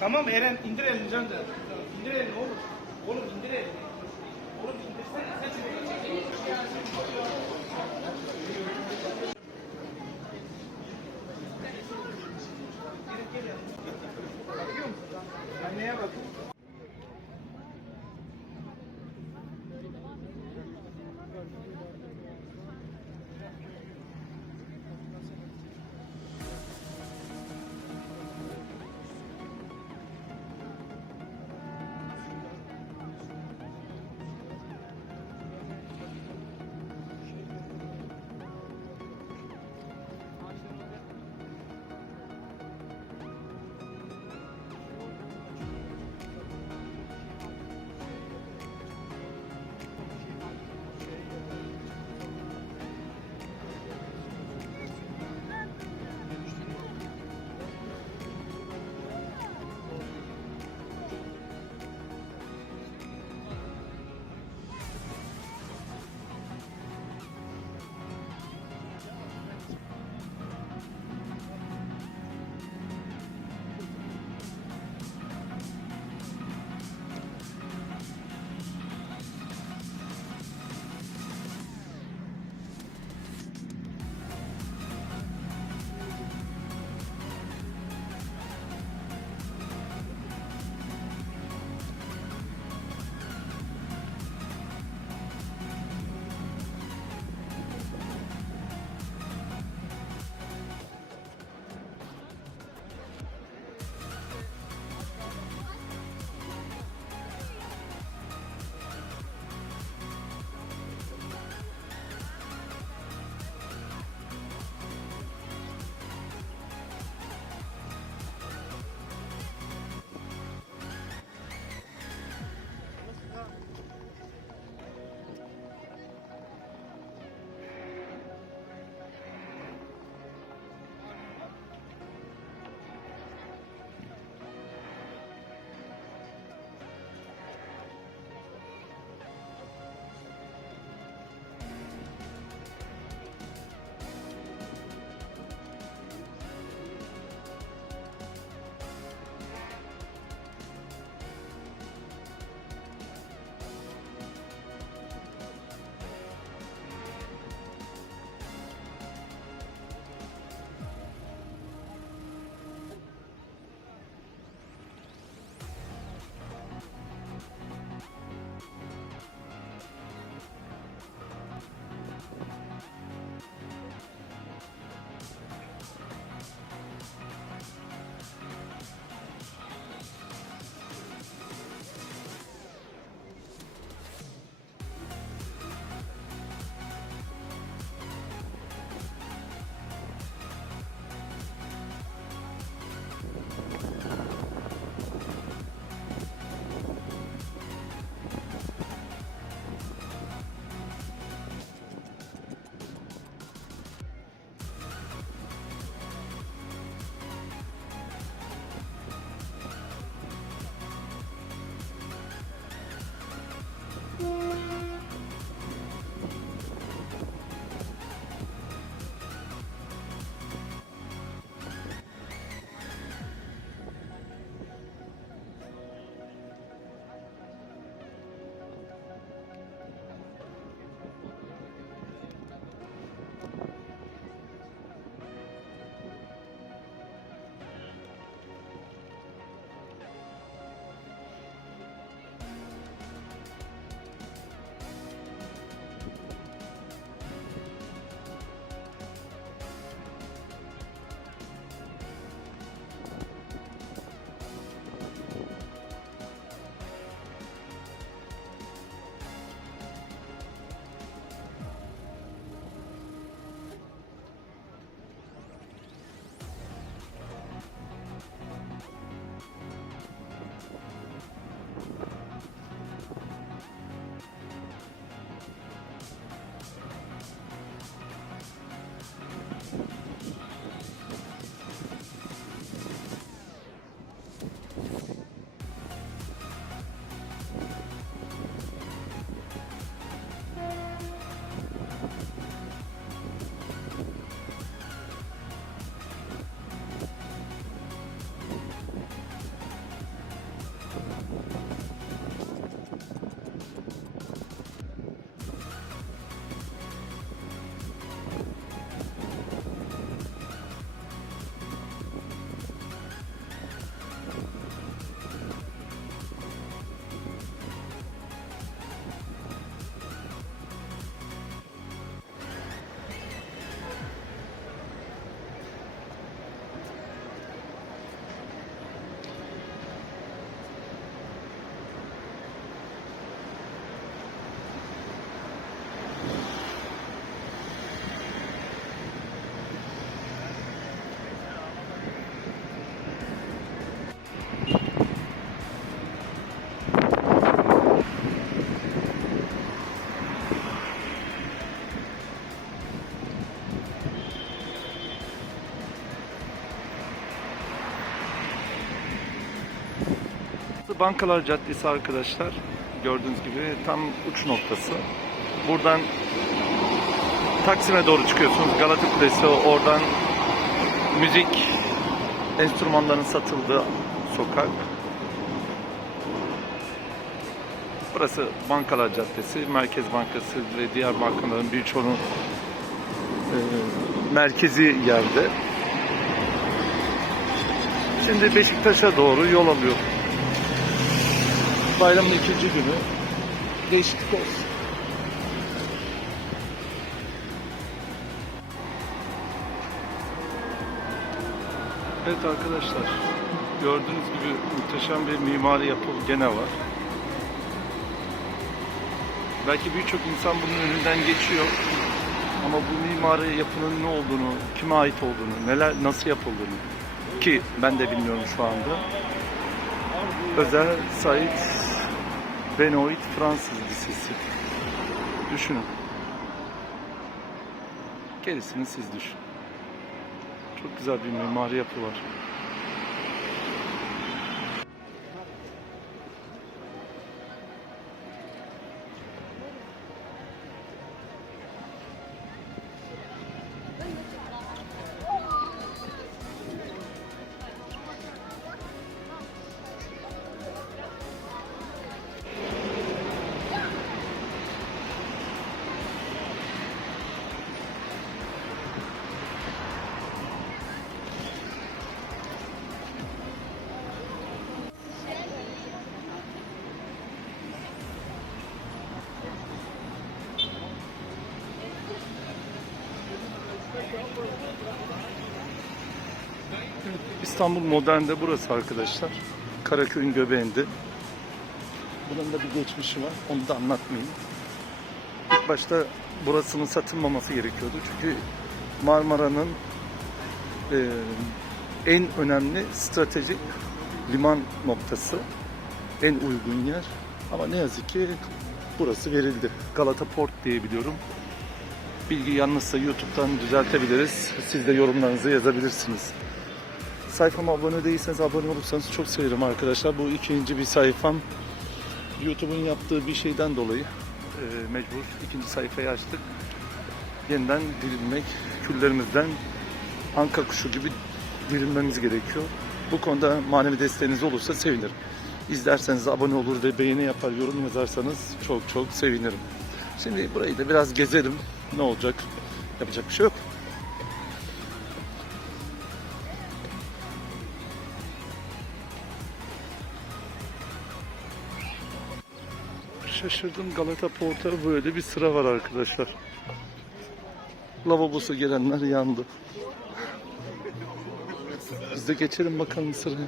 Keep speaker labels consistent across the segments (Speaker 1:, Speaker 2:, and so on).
Speaker 1: Tamam Eren indir elini can
Speaker 2: Bankalar Caddesi arkadaşlar. Gördüğünüz gibi tam uç noktası. Buradan Taksim'e doğru çıkıyorsunuz. Galata Kulesi oradan müzik enstrümanların satıldığı sokak. Burası Bankalar Caddesi, Merkez Bankası ve diğer bankaların birçoğunun e, merkezi yerde. Şimdi Beşiktaş'a doğru yol alıyor. Bayramın ikinci günü. Değişiklik olsun. Evet arkadaşlar. Gördüğünüz gibi muhteşem bir mimari yapı gene var. Belki birçok insan bunun önünden geçiyor. Ama bu mimari yapının ne olduğunu, kime ait olduğunu, neler nasıl yapıldığını ki ben de bilmiyorum şu anda. Özel Said Benoit Fransız Lisesi. Düşünün. Gerisini siz düşünün. Çok güzel bir mimari yapı var. İstanbul Modern'de burası arkadaşlar. Karaköy'ün göbeğinde. Bunun da bir geçmişi var. Onu da anlatmayayım. İlk başta burasının satılmaması gerekiyordu. Çünkü Marmara'nın e, en önemli stratejik liman noktası. En uygun yer. Ama ne yazık ki burası verildi. Galata Port diye biliyorum. Bilgi yanlışsa YouTube'dan düzeltebiliriz. Siz de yorumlarınızı yazabilirsiniz. Sayfama abone değilseniz abone olursanız çok sevinirim arkadaşlar. Bu ikinci bir sayfam. YouTube'un yaptığı bir şeyden dolayı e, mecbur ikinci sayfayı açtık. Yeniden dirilmek, küllerimizden anka kuşu gibi dirilmemiz gerekiyor. Bu konuda manevi desteğiniz olursa sevinirim. İzlerseniz abone olur ve beğeni yapar, yorum yazarsanız çok çok sevinirim. Şimdi burayı da biraz gezelim. Ne olacak? Yapacak bir şey yok. Şaşırdım Galata Port'a böyle bir sıra var arkadaşlar. Lavabosu gelenler yandı. Biz de geçelim bakalım sıraya.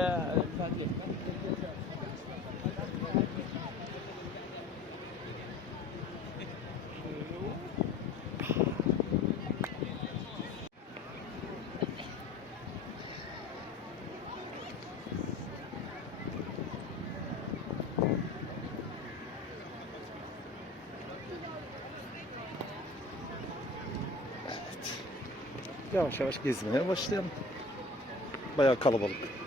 Speaker 3: الأشياء الفاتحة
Speaker 2: yavaş yavaş gezmeye başlayalım. Bayağı kalabalık.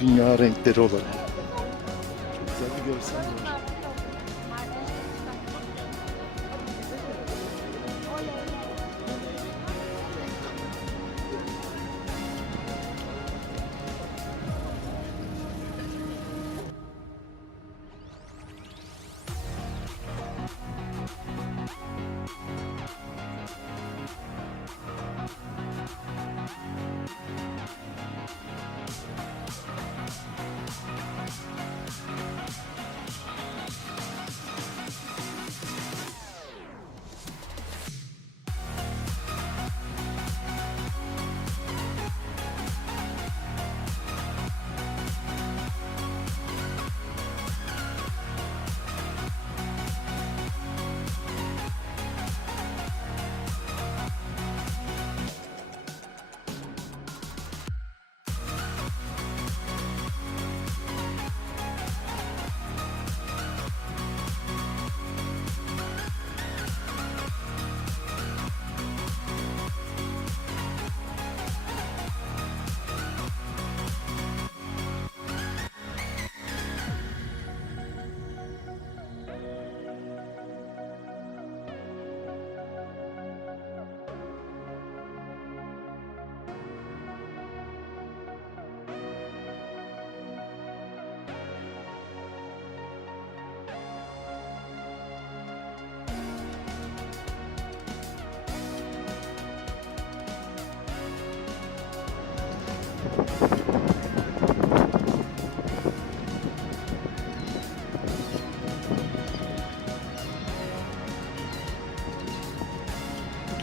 Speaker 4: Dünya renkleri olarak. Çok güzel bir görsel var.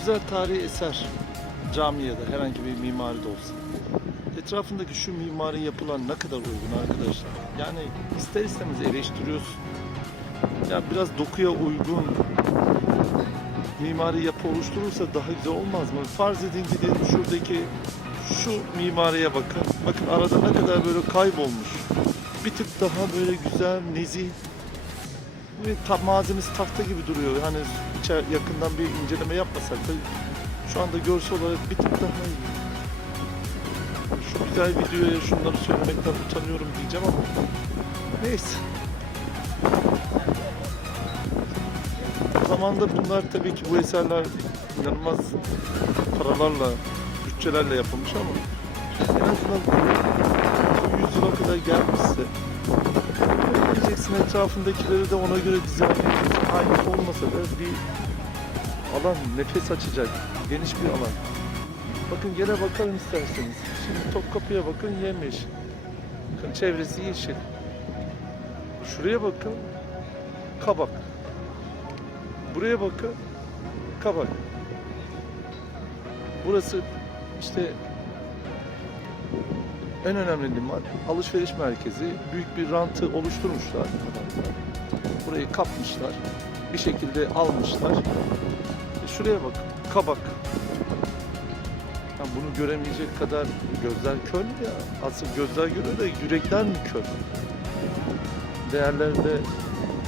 Speaker 2: Güzel tarihi eser cami ya da herhangi bir mimari de olsa etrafındaki şu mimari yapılan ne kadar uygun arkadaşlar. Yani ister istemez eleştiriyorsun. Ya biraz dokuya uygun mimari yapı oluşturursa daha güzel olmaz mı? Farz edin gidelim şuradaki şu mimariye bakın. Bakın arada ne kadar böyle kaybolmuş. Bir tık daha böyle güzel, nezih ve malzemesi tahta gibi duruyor. Hani içer, yakından bir inceleme yapmasak da şu anda görsel olarak bir tık daha iyi. Şu güzel videoya şunları söylemekten utanıyorum diyeceğim ama neyse. Zamanında bunlar tabii ki bu eserler inanılmaz paralarla, bütçelerle yapılmış ama en azından bu yüzyıla kadar gelmişse diyeceksin etrafındakileri de ona göre dizayn Aynı olmasa da bir alan, nefes açacak, geniş bir alan. Bakın gene bakalım isterseniz. Şimdi Topkapı'ya bakın yemiş. Bakın çevresi yeşil. Şuraya bakın. Kabak. Buraya bakın. Kabak. Burası işte en önemli liman alışveriş merkezi. Büyük bir rantı oluşturmuşlar. Burayı kapmışlar. Bir şekilde almışlar. E şuraya bakın. Kabak. Ya bunu göremeyecek kadar gözler kör mü ya? Asıl gözler görüyor da yürekler mi kör? Değerlerde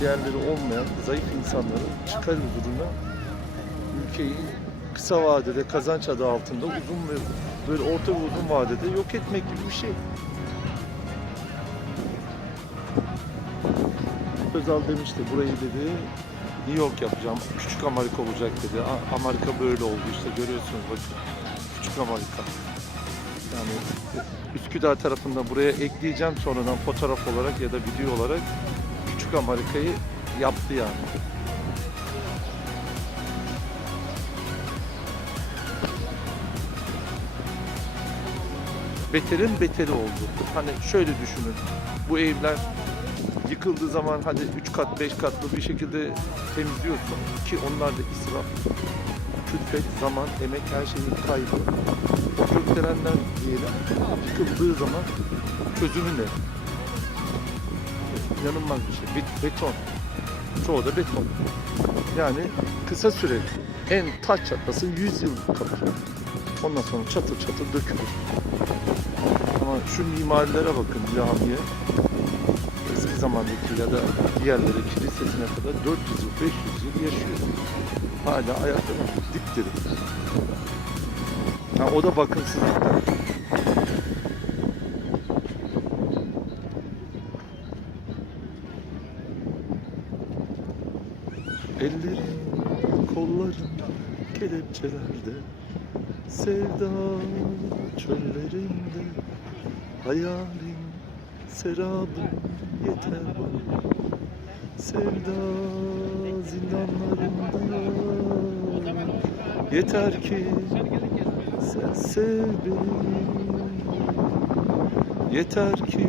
Speaker 2: değerleri olmayan zayıf insanların çıkar huzuruna ülkeyi kısa vadede kazanç adı altında uzun ve böyle orta ve uzun vadede yok etmek gibi bir şey. Özal demişti burayı dedi New York yapacağım. Küçük Amerika olacak dedi. Amerika böyle oldu işte görüyorsunuz bakın. Küçük Amerika. Yani Üsküdar tarafında buraya ekleyeceğim sonradan fotoğraf olarak ya da video olarak Küçük Amerika'yı yaptı yani. Beterin beteri oldu. Hani şöyle düşünün. Bu evler yıkıldığı zaman hadi 3 kat 5 katlı bir şekilde temizliyorsun ki onlar da israf. Külfet, zaman, emek her şeyin kaybı. O gökdelenler diyelim yıkıldığı zaman çözümü ne? İnanılmaz bir şey. Bet- beton. Çoğu da beton. Yani kısa süreli en taş çatlasın 100 yıl kalır. Ondan sonra çatır çatır dökülür. Ama şu mimarilere bakın camiye. Zamandaki ya da diğerleri kilisesine kadar 400 yıl, 500 yıl yaşıyor. Hala ayakta dipdiri. Ha, o da bakımsızlıktan. Ellerin, kolların kelepçelerde Sevda çöllerinde Hayalin, serabın yeter bana. Sevda zindanlarında. Yeter ki sen sev beni. Yeter ki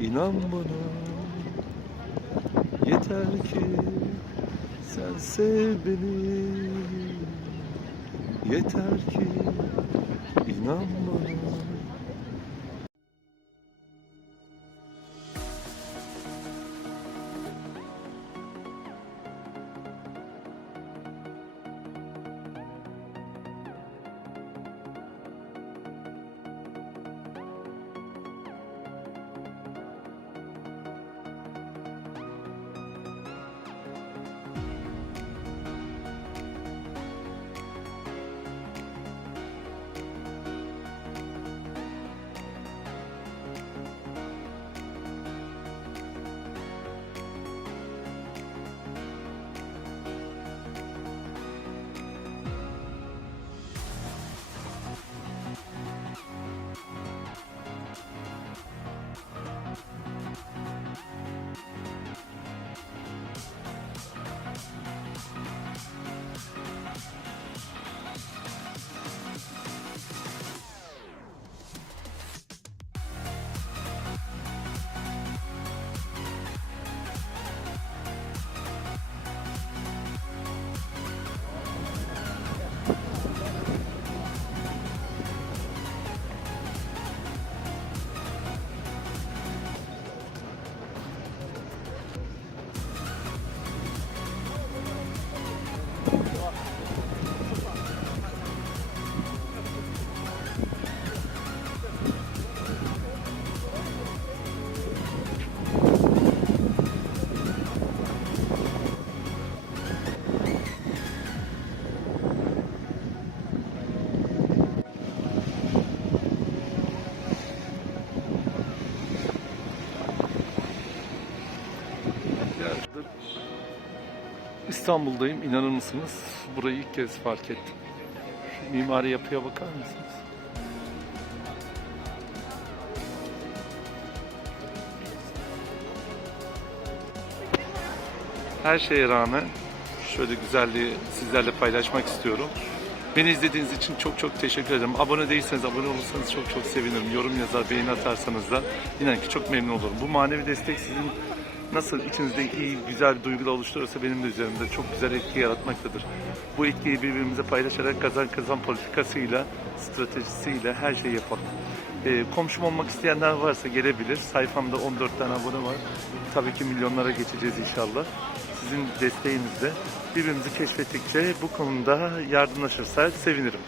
Speaker 2: inan bana. Yeter ki sen sev beni. Yeter ki inan bana İstanbul'dayım. İnanır mısınız? Burayı ilk kez fark ettim. Şu mimari yapıya bakar mısınız? Her şeye rağmen şöyle güzelliği sizlerle paylaşmak istiyorum. Beni izlediğiniz için çok çok teşekkür ederim. Abone değilseniz abone olursanız çok çok sevinirim. Yorum yazar, beğeni atarsanız da inan ki çok memnun olurum. Bu manevi destek sizin nasıl içinizde iyi, güzel duygular oluşturuyorsa benim de üzerimde çok güzel etki yaratmaktadır. Bu etkiyi birbirimize paylaşarak kazan kazan politikasıyla, stratejisiyle her şeyi yapalım. Ee, komşum olmak isteyenler varsa gelebilir. Sayfamda 14 tane abone var. Tabii ki milyonlara geçeceğiz inşallah. Sizin desteğinizle birbirimizi keşfettikçe bu konuda yardımlaşırsa sevinirim.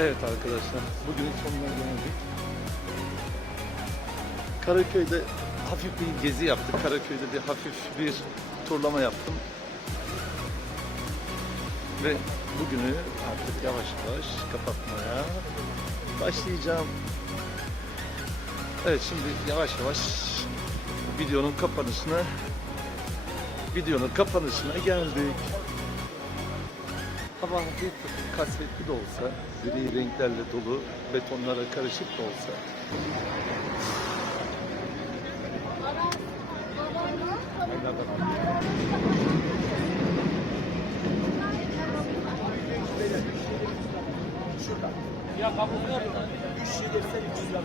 Speaker 2: Evet arkadaşlar, bugünün sonuna geldik. Karaköy'de hafif bir gezi yaptık. Karaköy'de bir hafif bir turlama yaptım. Ve bugünü artık yavaş yavaş kapatmaya başlayacağım. Evet şimdi yavaş yavaş videonun kapanışına videonun kapanışına geldik. Ama hafif kasvetli de olsa, gri renklerle dolu, betonlara karışık da olsa. Ya kapı 3 şey dersen 300 lira.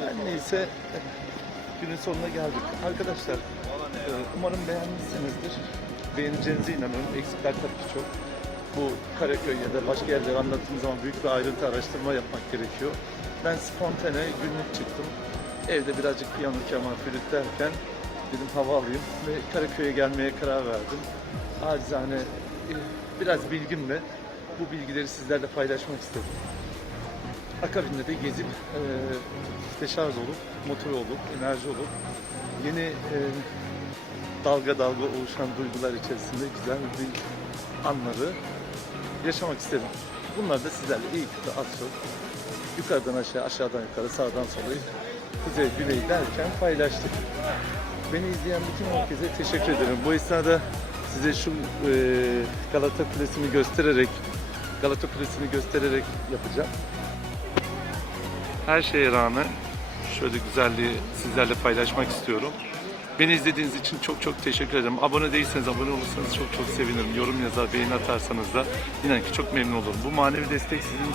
Speaker 2: Her neyse günün sonuna geldik. Arkadaşlar e, umarım beğenmişsinizdir. Beğeneceğinize inanıyorum. Eksikler tabii çok. Bu Karaköy ya da başka yerleri anlattığım zaman büyük bir ayrıntı araştırma yapmak gerekiyor. Ben spontane günlük çıktım. Evde birazcık piyano keman flüt derken dedim hava alayım ve Karaköy'e gelmeye karar verdim. Acizane e, biraz bilgimle bu bilgileri sizlerle paylaşmak istedim. Akabinde de gezip e, deşarj olup, motive olup, enerji olup yeni e, dalga dalga oluşan duygular içerisinde güzel bir anları yaşamak istedim. Bunlar da sizlerle iyi kötü az çok yukarıdan aşağı, aşağıdan yukarı, sağdan sola, kuzey, güney derken paylaştık. Beni izleyen bütün herkese teşekkür ederim. Bu esnada size şu e, Galata Kulesi'ni göstererek, Galata Kulesi'ni göstererek yapacağım. Her şeye rağmen şöyle güzelliği sizlerle paylaşmak istiyorum. Beni izlediğiniz için çok çok teşekkür ederim. Abone değilseniz abone olursanız çok çok sevinirim. Yorum yazar, beğeni atarsanız da inan ki çok memnun olurum. Bu manevi destek sizin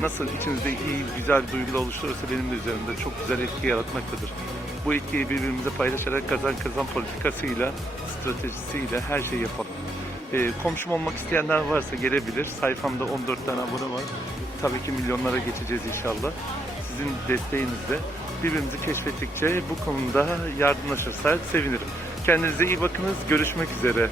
Speaker 2: nasıl içinizde iyi, güzel duygular oluşturursa benim de üzerimde çok güzel etki yaratmaktadır. Bu etkiyi birbirimize paylaşarak kazan kazan politikasıyla, stratejisiyle her şeyi yapalım. Ee, komşum olmak isteyenler varsa gelebilir. Sayfamda 14 tane abone var. Tabii ki milyonlara geçeceğiz inşallah. Sizin desteğinizle birbirimizi keşfettikçe bu konuda yardımlaşırsak sevinirim. Kendinize iyi bakınız. Görüşmek üzere.